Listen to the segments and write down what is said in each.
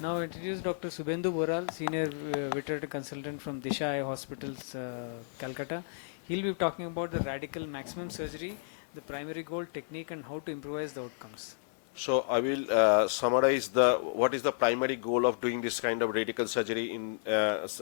Now introduce Dr. Subhendu Boral, Senior Veterinary Consultant from Disha Eye Hospitals, Calcutta. He'll be talking about the radical maximum surgery, the primary goal, technique, and how to improvise the outcomes. So I will summarize what is the primary goal of doing this kind of radical surgery in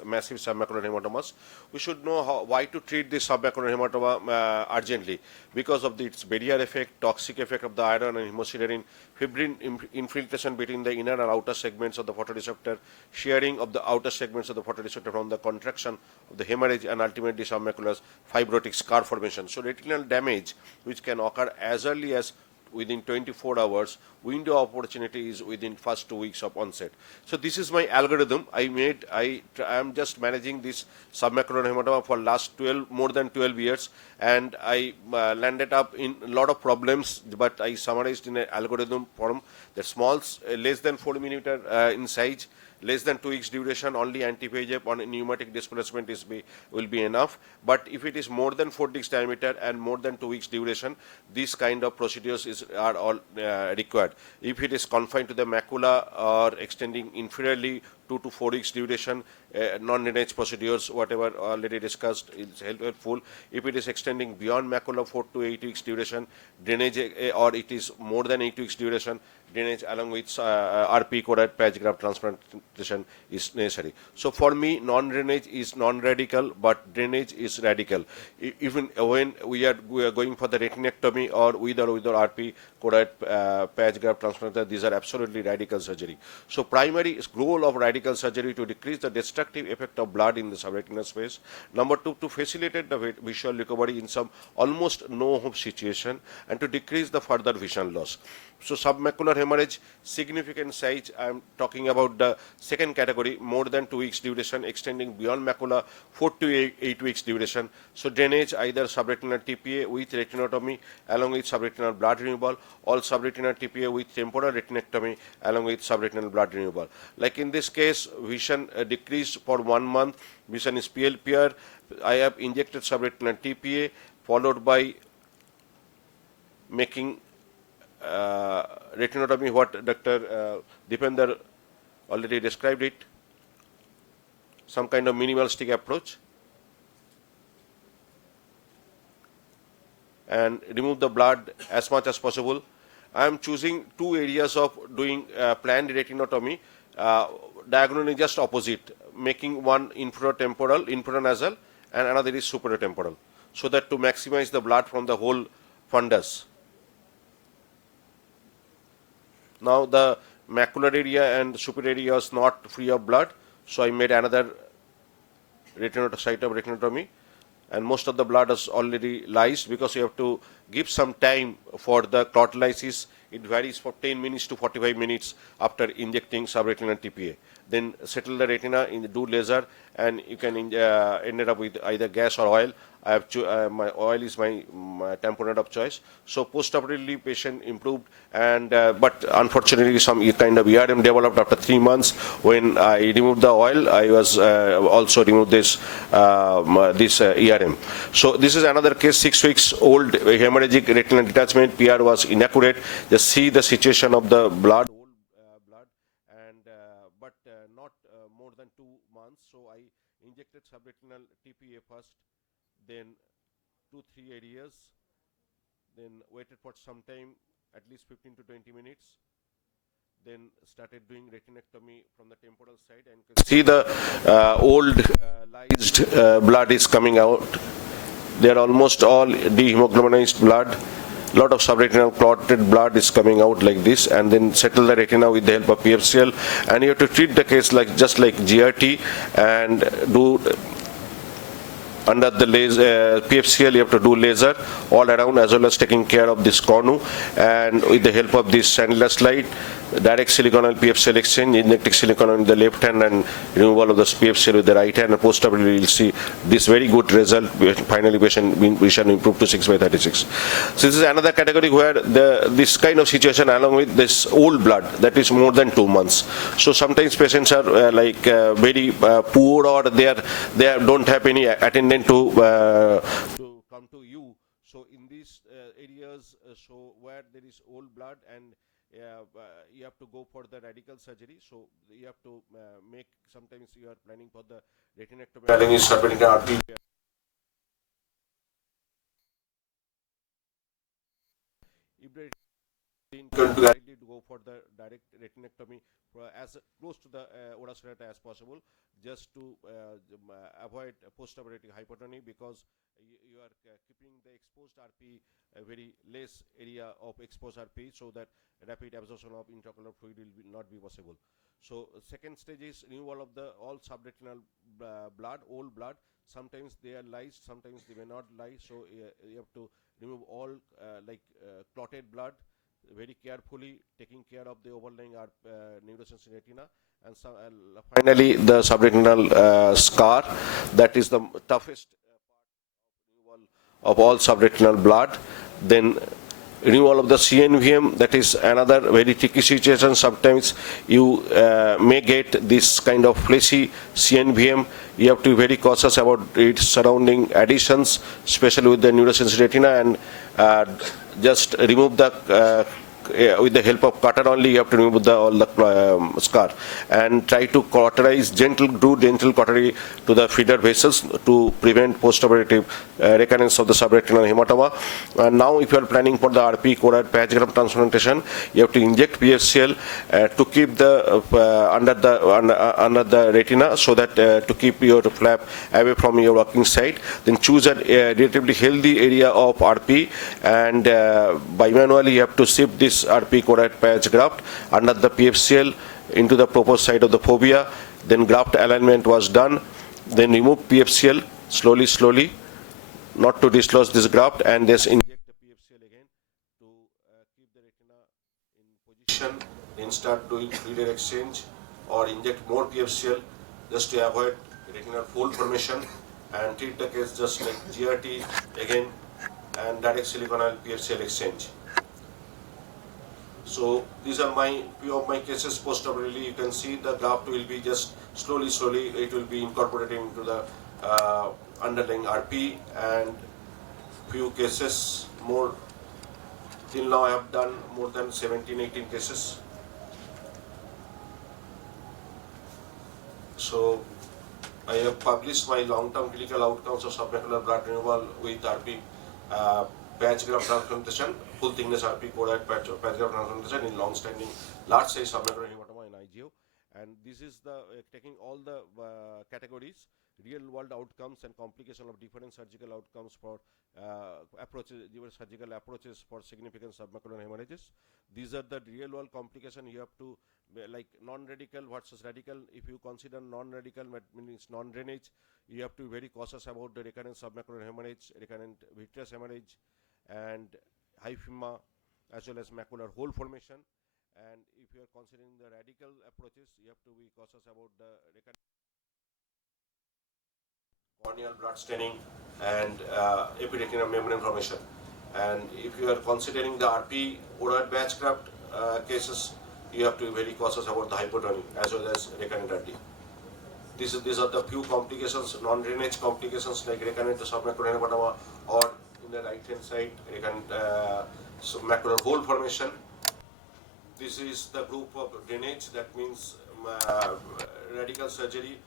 massive submacular hematomas. We should know why to treat this submacular hematoma urgently, because of its barrier effect, toxic effect of the iron and hemosiderin, fibrin infiltration between the inner and outer segments of the photoreceptor, shearing of the outer segments of the photoreceptor from the contraction of the hemorrhage, and ultimately submacular fibrotic scar formation. So retinal damage, which can occur as early as within 24 hours, window of opportunity is within first 2 weeks of onset. So this is my algorithm I am just managing this submacular hematoma for last more than 12 years, and I landed up in a lot of problems, but I summarized in an algorithm form. The small, less than 4 millimeter in size, less than 2 weeks duration, only anti-VEGF on pneumatic displacement will be enough. But if it is more than 4 weeks diameter and more than 2 weeks duration, these kind of procedures are all required. If it is confined to the macula or extending inferiorly 2 to 4 weeks duration, non-drainage procedures, whatever already discussed, is helpful. If it is extending beyond macula 4 to 8 weeks duration, drainage, or it is more than 8 weeks duration, drainage along with RP choroid patch graft transplantation is necessary. So for me, non-drainage is non-radical, but drainage is radical. Even when we are going for the retinectomy or with or without RP choroid patch graft transplantation, these are absolutely radical surgery. So primary goal of radical surgery to decrease the destructive effect of blood in the subretinal space. Number 2, to facilitate the visual recovery in some almost no hope situation, and to decrease the further vision loss. So submacular hemorrhage, significant size, I am talking about the second category, more than 2 weeks duration, extending beyond macula 4 to 8 weeks duration. So drainage, either subretinal TPA with retinotomy along with subretinal blood removal, or subretinal TPA with temporal retinectomy along with subretinal blood removal. Like in this case, vision decreased for 1 month, vision is PLPR. I have injected subretinal TPA followed by making retinotomy, what Dr. Deepender already described it, some kind of minimalistic approach, and remove the blood as much as possible. I am choosing 2 areas of doing planned retinotomy, diagonally just opposite, making one infratemporal, and another is supratemporal, so that to maximize the blood from the whole fundus. Now the macular area and superior area is not free of blood, so I made another site of retinotomy, and most of the blood is already lysed, because you have to give some time for the clot lysis. It varies from 10 minutes to 45 minutes after injecting subretinal TPA. Then settle the retina, do laser, and you can end up with either gas or oil. I have my oil is my tamponade of choice. So post-operatively, patient improved, and but unfortunately, some kind of ERM developed after 3 months. When I removed the oil, I was also removed this ERM. So this is another case, 6 weeks old, hemorrhagic retinal detachment. PR was inaccurate. Just see the situation of the blood, and but not more than 2 months. So I injected subretinal TPA first, then 2-3 areas, then waited for some time, at least 15 to 20 minutes, then started doing retinectomy from the temporal side, and you can see the old lysed blood is coming out. They are almost all dehemoglobininized blood. Lot of subretinal clotted blood is coming out like this, and then settle the retina with the help of PFCL, and you have to treat the case just like GRT, and do under the laser, PFCL, you have to do laser all around, as well as taking care of this cornu, and with the help of this Sandler slide, direct silicone and PFCL exchange, injecting silicone on the left hand and removal of the PFCL with the right hand, and post-operatively you will see this very good result. Finally, patient vision improved to 6/36. So this is another category where this kind of situation, along with this old blood, that is more than 2 months. So sometimes patients are very poor, or they don't have any attendant to come to you. So in these areas, so where there is old blood and you have to go for the radical surgery. So you have to make, sometimes you are planning for the retinectomy. Then you start putting the RP. If the going to directly to go for the direct retinectomy as close to the oras aorta as possible, just to avoid post-operative hypertony, because you are keeping the exposed RP a very less area of exposed RP, so that rapid absorption of intraocular fluid will not be possible. So second stage is removal of the all subretinal blood, old blood. Sometimes they are lysed, sometimes they may not lie. So you have to remove all clotted blood very carefully, taking care of the overlying neurosensory retina, and finally the subretinal scar. That is the toughest part of all subretinal blood. Then removal of the CNVM, that is another very tricky situation. Sometimes you may get this kind of fleshy CNVM. You have to be very cautious about its surrounding additions, especially with the neurosensory retina, and just remove the with the help of cutter only. You have to remove all the scar, and try to cauterize, do gentle cautery to the feeder vessels to prevent postoperative recurrence of the subretinal hematoma. And now if you are planning for the RP choroid patch graft transplantation, you have to inject PFCL to keep the under the retina, so that to keep your flap away from your working side. Then choose a relatively healthy area of RP, and by manually you have to shift this RP choroid patch graft under the PFCL into the proper side of the fovea. Then graft alignment was done. Then remove PFCL slowly, not to dislodge this graft, and just inject the PFCL again to keep the retina in position. Then start doing fluid exchange or inject more PFCL just to avoid retinal fold formation, and treat the case just like GRT again, and direct silicone oil PFCL exchange. So these are few of my cases post-operatively. You can see the graft will be just slowly it will be incorporated into the underlying RP, and few cases more. Till now I have done more than 17-18 cases. So I have published my long-term clinical outcomes of submacular blood removal with RP patch graft transplantation, full thickness RP choroid patch graft transplantation in long-standing large size submacular hematoma in IGO. And this is the taking all the categories, real world outcomes and complication of different surgical outcomes for different surgical approaches for significant submacular hemorrhages. These are the real world complications. You have to, like non-radical versus radical. If you consider non-radical, means non-drainage, you have to be very cautious about the recurrent submacular hemorrhage, recurrent vitreous hemorrhage, and hyphema, as well as macular hole formation. And if you are considering the radical approaches, you have to be cautious about the recurrent corneal blood staining and epiretinal membrane formation. And if you are considering the RP choroid patch graft cases, you have to be very cautious about the hypotony as well as recurrent RD. These are the few complications, non-drainage complications like recurrent submacular hematoma, or in the right hand side recurrent macular hole formation. This is the group of drainage. That means radical surgery,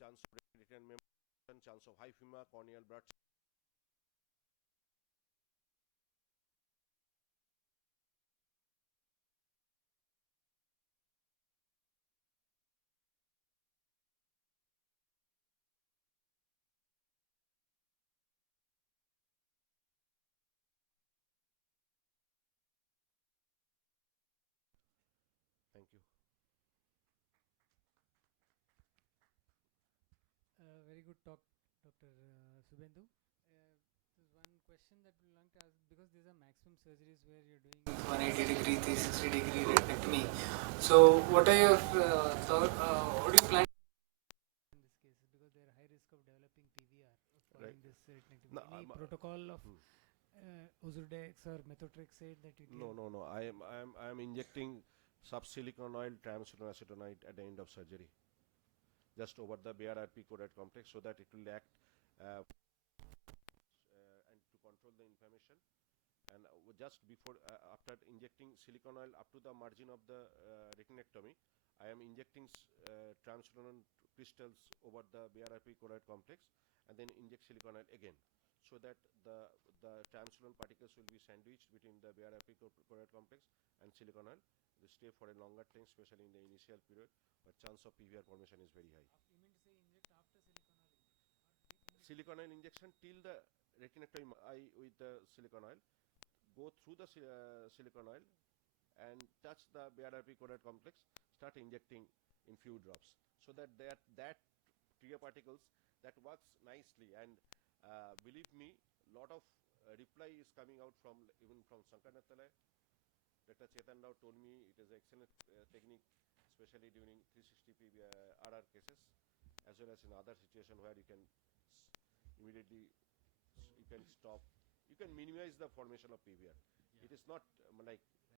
chance of return membrane, chance of hyphema, corneal blood. Thank you. Very good talk, Dr. Subhendu. There's one question that we want to ask, because these are maximum surgeries where you're doing 180-degree, 360-degree retinectomy. So, what are your thoughts? What do you plan in this case? Because they're high risk of developing PVR following this retinectomy. No, Any protocol of Ozurdex or methotrexate that you give? No. I am injecting subsilicon oil triamcinolone acetonide at the end of surgery, just over the bare RP choroid complex, so that it will act and to control the inflammation. And just before, after injecting silicone oil up to the margin of the retinectomy, I am injecting transluminant crystals over the BRRP choroid complex and then inject silicone oil again, so that the transluminant particles will be sandwiched between the BRRP choroid complex and silicone oil. They stay for a longer time, especially in the initial period, where chance of PVR formation is very high. You mean to say inject after silicone oil injection? Silicone oil injection till the retinectomy eye with the silicone oil, go through the silicone oil and touch the BRRP choroid complex, start injecting in few drops, so that clear particles, that works nicely. And believe me, lot of reply is coming out from even from Shankar Nethalaya. Dr. Chetan Rao told me it is an excellent technique, especially during 360p RR cases, as well as in other situations where you can immediately you can stop, you can minimize the formation of PVR. It is not like